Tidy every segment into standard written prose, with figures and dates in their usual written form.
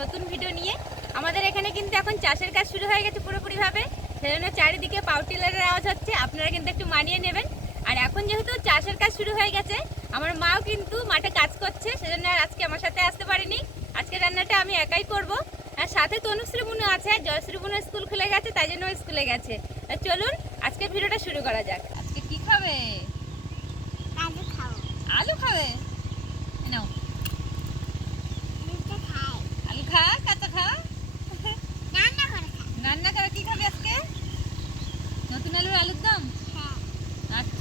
নতুন ভিডিও নিয়ে। আমাদের এখানে কিন্তু এখন চাষের কাজ শুরু হয়ে গেছে পুরোপুরিভাবে, সেজন্য চারিদিকে পাউটিলারের আওয়াজ হচ্ছে, আপনারা কিন্তু একটু মানিয়ে নেবেন। আর এখন যেহেতু চাষের কাজ শুরু হয়ে গেছে, আমার মাও কিন্তু মাঠে কাজ করছে, সেজন্য আর আজকে আমার সাথে আসতে পারিনি। আজকে রান্নাটা আমি একাই করব। আর সাথে তনুশ্রী বুনু আছে, জয়শ্রী বুনু স্কুল খুলে গেছে, তাই জন্য স্কুলে গেছে। চলুন আজকের ভিডিওটা শুরু করা যাক। আজকে কি খাবে? আলু খাবে? নাও আলু খা, কাঁচা খা, রান্না করে। কি খাবে আজকে? নতুন আলুর আলুর দম। আচ্ছা,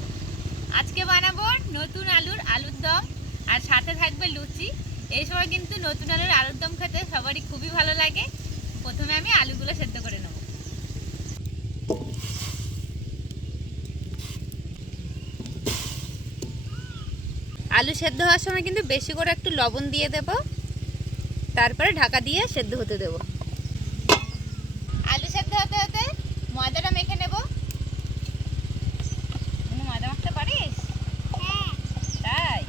আজকে বানাবো নতুন আলুর দম, আর সাথে থাকবে লুচি। এই সময় কিন্তু নতুন আলুর আলুর দম খেতে সবারই খুবই ভালো লাগে। প্রথমে আমি আলুগুলো সেদ্ধ করে নেব। আলু সেদ্ধ হওয়ার সময় কিন্তু বেশি করে একটু লবণ দিয়ে দেব, তারপরে ঢাকা দিয়ে সেদ্ধ হতে দেব। আলু সেদ্ধ হতে হতে ময়দাটা মেখে নেব। ময়দা মাখতে পারিস? তাই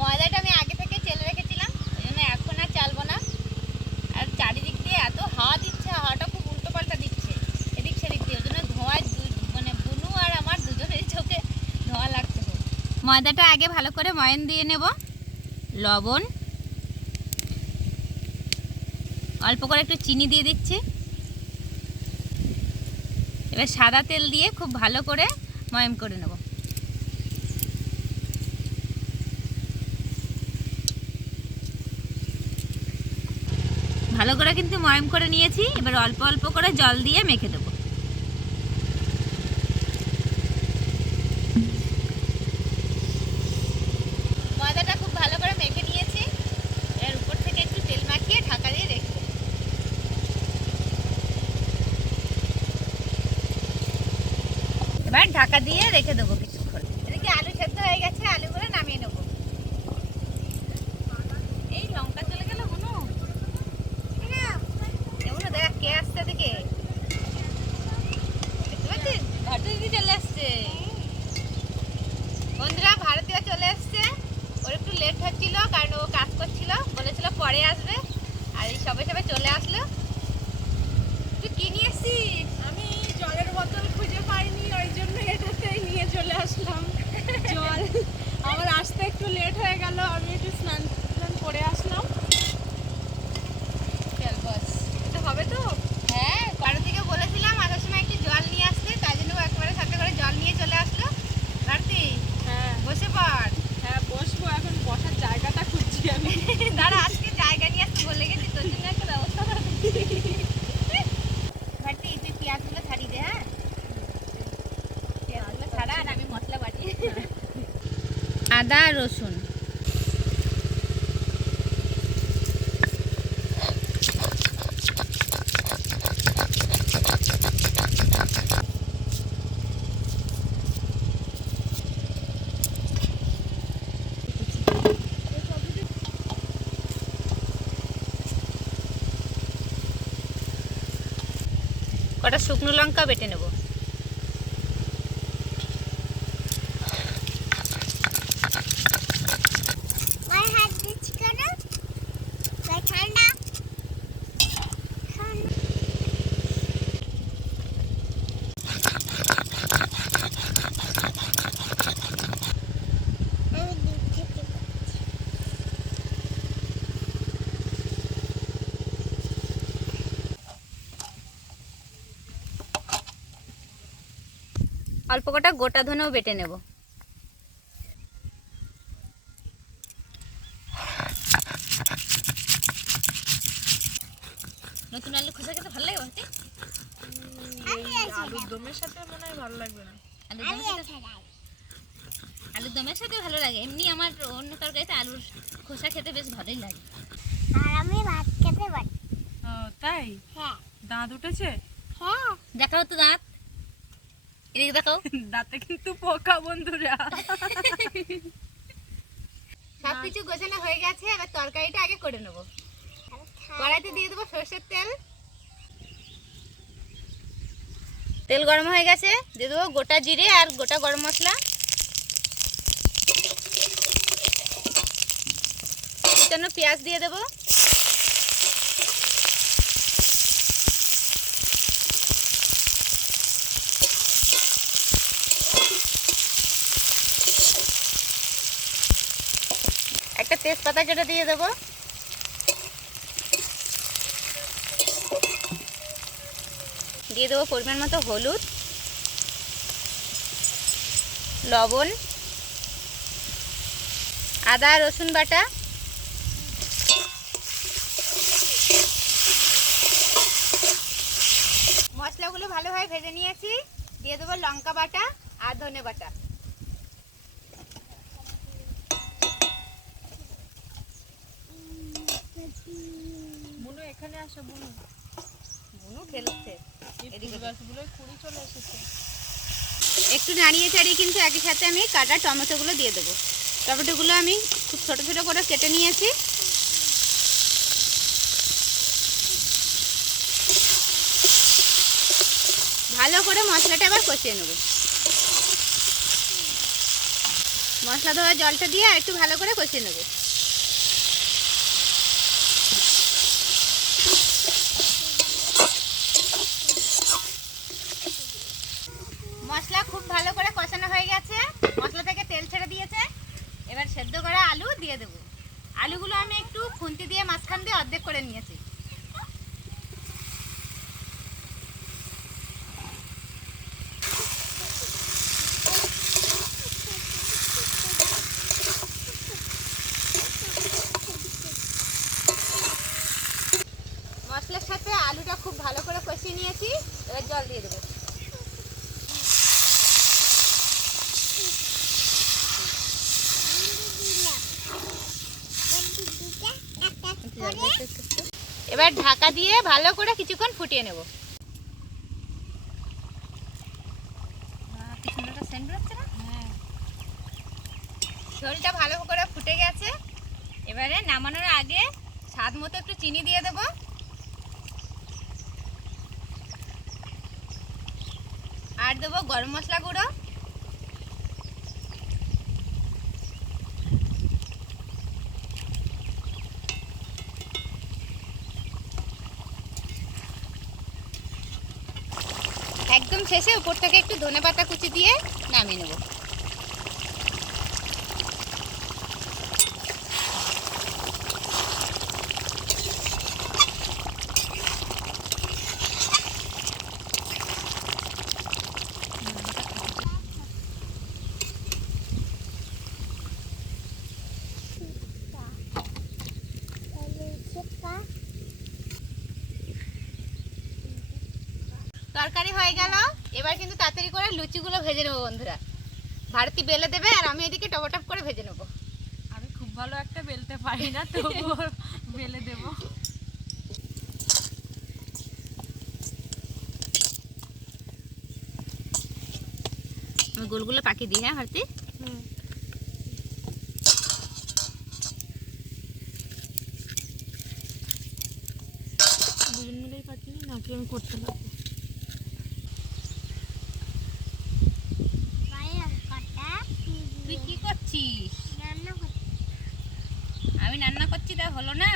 ময়দাটা আমি আগে থেকে চেলে রেখেছিলাম, ওই জন্য এখন আর চালবো না। আর চারিদিক দিয়ে এত হাওয়া দিচ্ছে, হাওয়াটা খুব উল্টো পাল্টা দিচ্ছে এদিক সেদিক দিয়ে, ওই জন্য ধোঁয়ায় মানে বুনু আর আমার দুজনের চোখে ধোঁয়া লাগছে। ময়দাটা আগে ভালো করে ময়ান দিয়ে নেব, লবণ, অল্প করে একটু চিনি দিয়ে দিচ্ছি। এবার সাদা তেল দিয়ে খুব ভালো করে ময়ান করে নেব। ভালো করে কিন্তু ময়ান করে নিয়েছি। এবার অল্প অল্প করে জল দিয়ে মেখে দেব। ময়দাটা খুব ভালো করে মেখে নিয়েছি। এর উপর থেকে একটু তেল মাখিয়ে ঢাকা দিয়ে রেখে দেব। এবার ঢাকা দিয়ে রেখে দেবো কিছুক্ষণ। এদিকে আলু সেদ্ধ হয়ে গেছে, আলুগুলো নামিয়ে নেব। এই লঙ্কা চলে গেল বুনু, বুনু দেখ কে আসছে এদিকে, দেখতে পাচ্ছিস? ভারতী দিদি চলে আসছে। বন্ধুরা, ভারতীয় চলে আসছে। ওর একটু লেট হচ্ছিল, কারণ ও কাজ করছিল, বলেছিল পরে আসবে, আর এই সবে সবে চলে আসলো। তুই কি নিয়ে এসছিস? আমি জলের বোতল খুঁজে পাইনি, ওই জন্য এটাতেই নিয়ে চলে আসলাম। জল আমার আসতে একটু লেট হয়ে গেল, আমি একটু স্নান করে আসলাম। চল বস, এটা হবে তো? হ্যাঁ, ভারতীকে বলেছিলাম আসার সময় একটু জল নিয়ে আসতে, তাই জন্য ও একবারে সাথে করে জল নিয়ে চলে আসলো। ভারতী, হ্যাঁ বসে পড়। হ্যাঁ বসবো, এখন বসার জায়গাটা খুঁজছি আমি। দাঁড়া, আজকে জায়গা নিয়ে আসতে বলে গেছি, তোর জন্য একটা ব্যবস্থা করে দিচ্ছি। ভারতী, তুই পেঁয়াজগুলো ছাড়িয়ে দে। হ্যাঁ, পেঁয়াজগুলো ছাড়া, আর আমি মশলা বাটি। আদা রসুন, কটা শুকনো লঙ্কা বেটে নেব। অল্প কটা গোটা ধনেও বেটে নেব। নতুন আলু খোসা খেতে ভালো লাগে ভারতী? আলুর দমের সাথে মনে হয় ভালো লাগবে না। আলুর দমের সাথে ভালো লাগে, এমনি আমার অন্য তরকারিতে আলুর খোসা খেতে বেশ ভালোই লাগে। আর আমি ভাত খেতে পারি। ও তাই? হ্যাঁ দাঁত উঠেছে? হ্যাঁ। দেখাও তো দাঁত, এদিকে দেখাও। দাঁতে কিন্তু পোকা বন্ধুরা। সবকিছু গোছানো হয়ে গেছে, এবার তরকারিটা আগে করে নেব। কড়াইতে দিয়ে দেবো সরষের তেল। তেল গরম হয়ে গেছে, দিয়ে দেবো গোটা জিরে আর গোটা গরম মশলা। পেঁয়াজ দিয়ে দেবো। তেজপাতা কেটে দিয়ে দেবো। দিয়ে দেবো পরিমাণ মতো হলুদ, লবণ, আদা রসুন বাটা, মশলাগুলো ভালোভাবে ভেজে নিয়েছি। দিয়ে দেবো লঙ্কা বাটা আর ধনে বাটা। বুনু এখানে আসো, বুনু বুনু খেলছে। এই ফুল গাছগুলো কুড়ি চলে এসেছে। একটু নাড়িয়ে চাড়িয়ে কিন্তু একই সাথে আমি কাটা টমেটোগুলো দিয়ে দেবো। টমেটোগুলো আমি খুব ছোট ছোট করে কেটে নিয়েছি। ভালো করে মশলাটা আবার কষিয়ে নেব। মশলা ধোয়া জলটা দিয়ে আর একটু ভালো করে কষিয়ে নেব। মশলা খুব ভালো করে কষানো হয়ে গেছে, মশলা থেকে তেল ছেড়ে দিয়েছে। এবার সেদ্ধ করা আলু দিয়ে দেব। আলুগুলো আমি একটু খুন্তি দিয়ে মাঝখান দিয়ে অর্ধেক করে নিয়েছি। মশলার সাথে আলুটা খুব ভালো করে কষিয়ে নিয়েছি। এবার জল দিয়ে দেবো। এবার ঢাকা দিয়ে ভালো করে কিছুক্ষণ ফুটিয়ে নেব। ঝোলটা ভালো করে ফুটে গেছে। এবারে নামানোর আগে স্বাদ মতো একটু চিনি দিয়ে দেব। আর দেবো গরম মশলা গুঁড়ো, একদম শেষে উপর থেকে একটু ধনেপাতা কুচি দিয়ে নামিয়ে নেব। তরকারি হয়ে গেল। এবার কিন্তু তাড়াতাড়ি করে লুচিগুলো ভেজে নেবো বন্ধুরা। ভারতী বেলে দেবে আর আমি এদিকে টপটপ করে ভেজে নেবো। আমি খুব ভালো একটা বেলতে পারি না, তবুও বেলে দেব। আমি গোলগুলো পাকিয়ে দিই। হ্যাঁ ভারতী, দুজন মিলেই পাঠিয়ে নাকি আমি করতে লাগবো? তুই কি করছিস? আমি রান্না করছি, তা হলো না?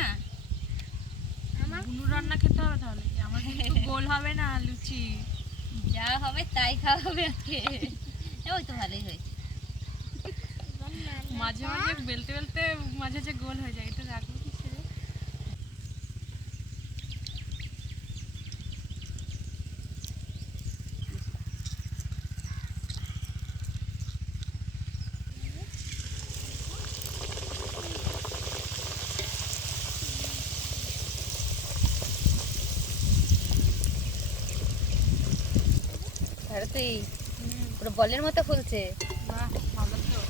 বুনু রান্না খেতে হবে তাহলে, আমার কিন্তু গোল হবে না লুচি। যা হবে তাই খাওয়া হবে আজকে। ওই তো ভালোই হয়েছে। মাঝে মাঝে বেলতে বেলতে মাঝে যে গোল হয়ে যায়, এটা রাখবো কি ছেড়ে? ভারতী পুরো বলের মতো ফুলছে। বাহ, ভালো তো।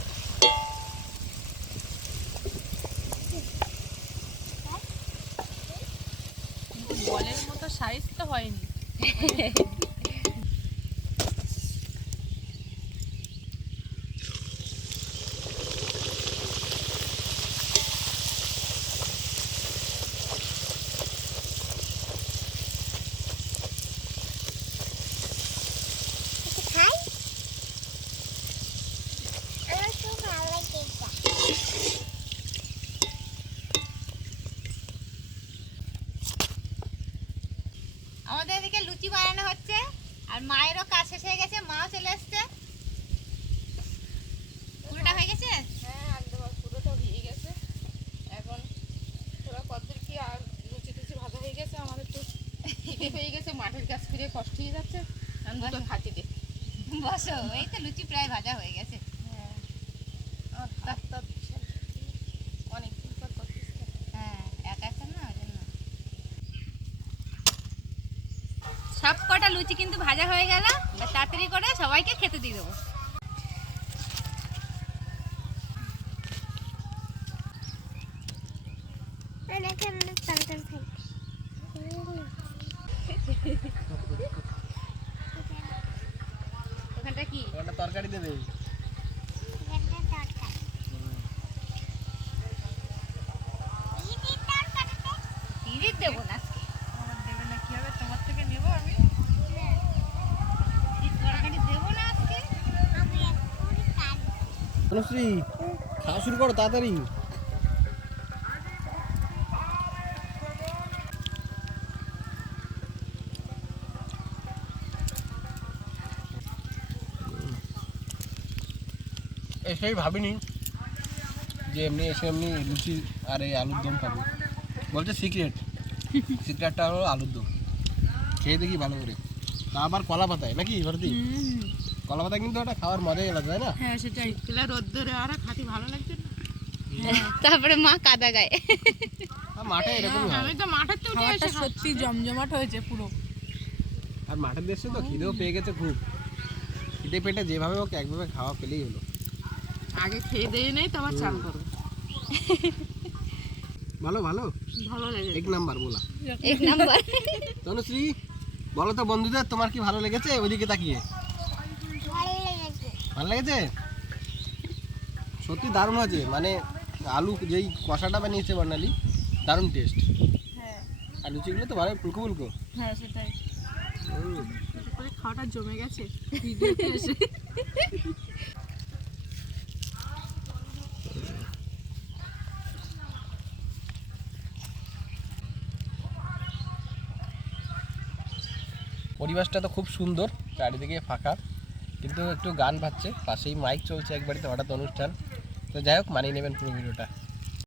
বলের মতো সাইজ তো হয়নি। আমাদের এদিকে লুচি বানানো হচ্ছে আর মায়েরও কাজ শেষ হয়ে গেছে, মাও চলে এসছে। পুরোটা হয়ে গেছে? হ্যাঁ, একদম পুরোটা ভিজে গেছে। খিদে পেয়ে গেছে, মাঠের কাজ করে কষ্ট হয়ে যাচ্ছে, আমি দুটো খাতি দে। বসো, এই তো লুচি প্রায় ভাজা হয়ে গেছে। অনেকদিন পর করছিস তো। হ্যাঁ, একা একা না, ওই জন্য। সব কটা লুচি কিন্তু ভাজা হয়ে গেল, এবার তাড়াতাড়ি করে সবাইকে খেতে দিয়ে দেবো। অনেকে অনেক টানটান থাকে ওখানটা কি? একটা তরকারি দেবে। এটা দরকার দিদি তরকারিতে দিদির দেবো না আজকে। আমার দেবে না, কি হবে? তোমার থেকে নেবো আমি। দিদির তরকারি দেবো না আজকে। আমি এক্ষুনি কাজ তনুশ্রী খাওয়া শুরু করো তাড়াতাড়ি। এসেই ভাবিনি যে এমনি এসে এমনি লুচি আর এই আলুর দম পাবো। বলছে সিক্রেটটা হলো আলুর দম। খেয়ে দেখি ভালো করে, তা আবার কলা পাতায় নাকি ভর্তি। কলা পাতায় কিন্তু ওটা খাওয়ার মজাই আলাদা, তাই না? হ্যাঁ সেটাই, তাহলে রোদ্দুরে আর খাতি ভালো লাগছে না। তারপরে মা কাদা গায়ে। আর মাঠে এরকমই হয়। আমি তো মাঠের তো উঠে এসে সত্যি জমজমাট হয়েছে পুরো। আর মাঠের দেশে তো খিদেও পেয়ে গেছে খুব। খিদে পেটে যেভাবে হোক একভাবে খাওয়া পেলেই হলো। আগে খেয়ে দিয়ে নেই তো আবার চান করবো। ভালো ভালো, ভালো লাগে। এক নাম্বার বলা। এক নাম্বার। তনুশ্রী বলো তো বন্ধুদের তোমার কি ভালো লেগেছে? ওইদিকে তাকিয়ে ভালো লেগেছে ভালো লেগেছে? সত্যি দারুণ হয়েছে, মানে আলু যেই কষাটা বানিয়েছে বর্ণালী, দারুণ টেস্ট। হ্যাঁ আর লুচিগুলো তো ভালো ফুলকো ফুলকো। হ্যাঁ সেটাই, হুম। করে খাওয়াটা জমে গেছে ভিডিওতে এসে। পরিবেশটা তো খুব সুন্দর, চারিদিকে ফাঁকা, কিন্তু একটু গান বাজছে, পাশেই মাইক চলছে, একবারে তো হঠাৎ অনুষ্ঠান। তো যাই হোক, মানিয়ে নেবেন পুরো ভিডিওটা।